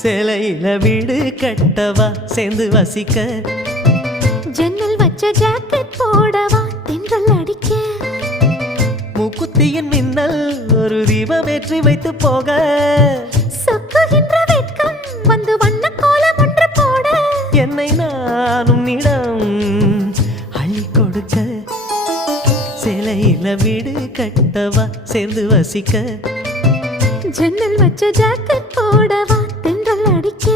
சேலையில வீடு கட்டவா சேர்ந்து வசிக்க ஜன்னல் வச்ச ஜாக்கெட் போடவா தென்றல் அடிக்க மூக்குத்தியின் மின்னல் ஒரு தீபம் ஏற்றி வைத்து போக சொக்குகின்ற வெட்கம் வந்து வண்ண கோலம் ஒன்று போட என்னை நான் உன்னிடம் அள்ளி கொடுக்க சேலையில வீடு கட்டவா சேர்ந்து வசிக்க ஜன்னல் வச்ச ஜாக்கெட் போடவா தென்றல் அடிக்க